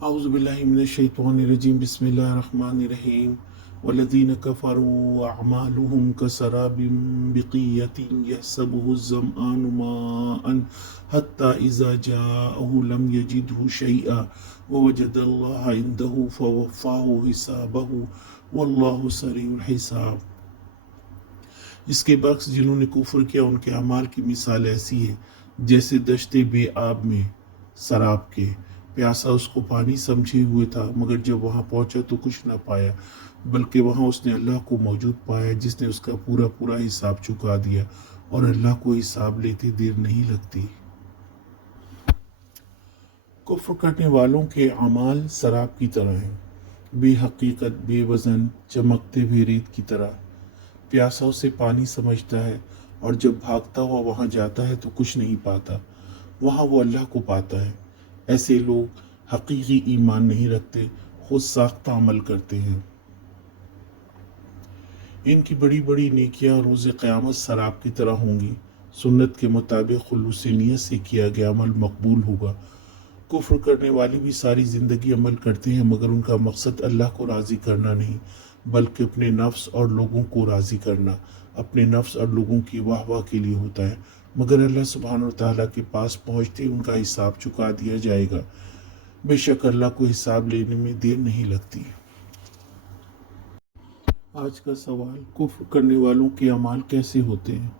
اعوذ باللہ من الشیطان الرجیم بسم اللہ الرحمن الرحیم والذین کفروا اعمالهم کسراب بقیۃ یحسبه الظمآن ماء حتی اذا جاءه لم یجدہ شیئا ووجد اللہ عنده فوفاه حسابه واللہ سریع الحساب۔ اس کے برعکس جنہوں نے کفر کیا ان کے اعمال کی مثال ایسی ہے جیسے دشت بے آب میں سراب کے۔ پیاسا اس کو پانی سمجھے ہوئے تھا، مگر جب وہاں پہنچا تو کچھ نہ پایا، بلکہ وہاں اس نے اللہ کو موجود پایا جس نے اس کا پورا حساب چکا دیا، اور اللہ کو حساب لیتے دیر نہیں لگتی۔ کفر کرنے والوں کے اعمال سراب کی طرح ہیں، بے حقیقت، بے وزن، چمکتے ہوئے ریت کی طرح۔ پیاسا اسے پانی سمجھتا ہے، اور جب بھاگتا ہوا وہاں جاتا ہے تو کچھ نہیں پاتا، وہاں وہ اللہ کو پاتا ہے۔ ایسے لوگ حقیقی ایمان نہیں رکھتے، خود ساختہ عمل کرتے ہیں۔ ان کی بڑی بڑی نیکیاں روز قیامت سراب کی طرح ہوں گی۔ سنت کے مطابق خلوص نیت سے کیا گیا عمل مقبول ہوگا۔ کفر کرنے والے بھی ساری زندگی عمل کرتے ہیں، مگر ان کا مقصد اللہ کو راضی کرنا نہیں، بلکہ اپنے نفس اور لوگوں کو راضی کرنا، اپنے نفس اور لوگوں کی واہ واہ کے لیے ہوتا ہے، مگر اللہ سبحانہ وتعالیٰ کے پاس پہنچتے ان کا حساب چکا دیا جائے گا۔ بے شک اللہ کو حساب لینے میں دیر نہیں لگتی۔ آج کا سوال، کفر کرنے والوں کے اعمال کیسے ہوتے ہیں؟